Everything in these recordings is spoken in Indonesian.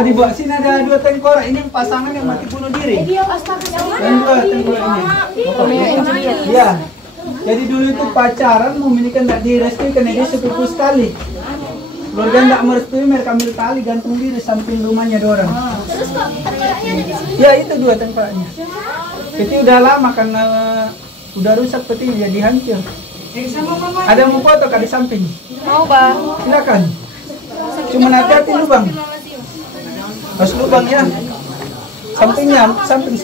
Dibawa sini ada 2 tengkorak. Ini pasangan yang mati bunuh diri. Dan 2 tengkorak ini. Ya. Jadi dulu itu pacaran, mau menikah tidak direstui karena dia sepupu sekali. Keluarga tidak merestui, mereka ambil tali gantung diri samping rumahnya dorang. Terus kok tengkoraknya ada di sini? Ya itu 2 tengkoraknya. Peti udah lama karena udah rusak peti jadi hancur. Ada mau foto kak di samping? Mau bang. Silakan. Cuma hati-hati lubang. Harus lubang ya. Sampingnya, samping.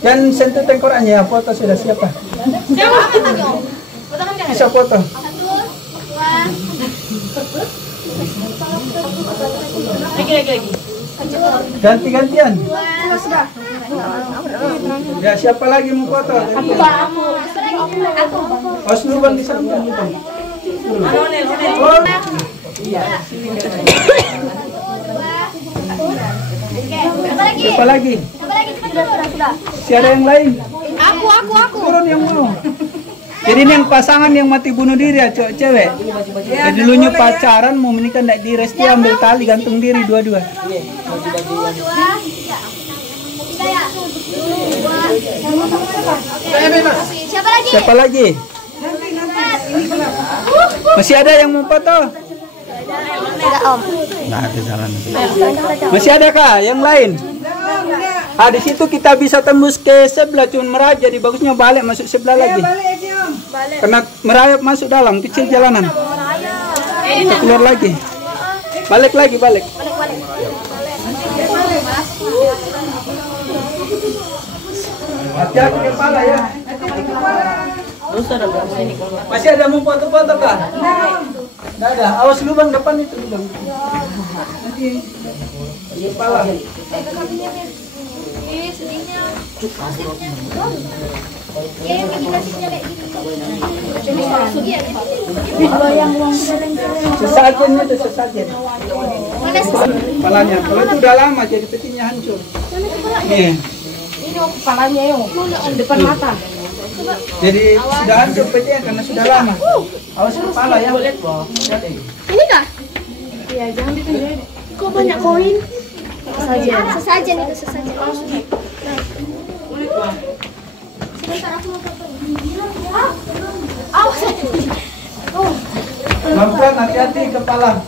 Dan sentuh tengkoraknya ya, foto sudah siapa? Bisa foto. Lagi. Ganti-gantian. Ya siapa lagi mau foto? Aku. Harus lubang di samping lubang. Oh. Iya. Siapa lagi? Si ada yang lain? Aku. Turun yang mau. Jadi ini yang pasangan yang mati bunuh diri ya, cewek. Jadi dulunya pacaran mau menikah tidak direstui, ambil tali gantung diri dua-dua. Siapa lagi? Masih ada yang mau foto? Tidak om. Nah, ada jalan. Masih ada kah yang lain? Di situ kita bisa tembus ke sebelah, cuma merah jadi bagusnya balik masuk sebelah lagi. Karena merayap masuk dalam kecil jalanan. Kita keluar lagi. Balik. Hati-hati kepala ya. Masih ada mau foto-foto kah? Nggak ada. Awas lubang depan itu lubang. Kepala. Sesajennya itu sesajen. Kepalanya. Kalau itu udah lama jadi petinya hancur. Nih. Ini kepalanya yo, depan mata. Jadi sudah hancur petinya karena sudah lama. Awas kepala ya. Ini kah? Iya, jangan ditunjukin. Kok banyak koin? Sesajen itu sesajen. Sebentar aku mau foto. Awas. Pelan-pelan, hati-hati kepala.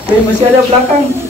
Oke, masih ada belakang.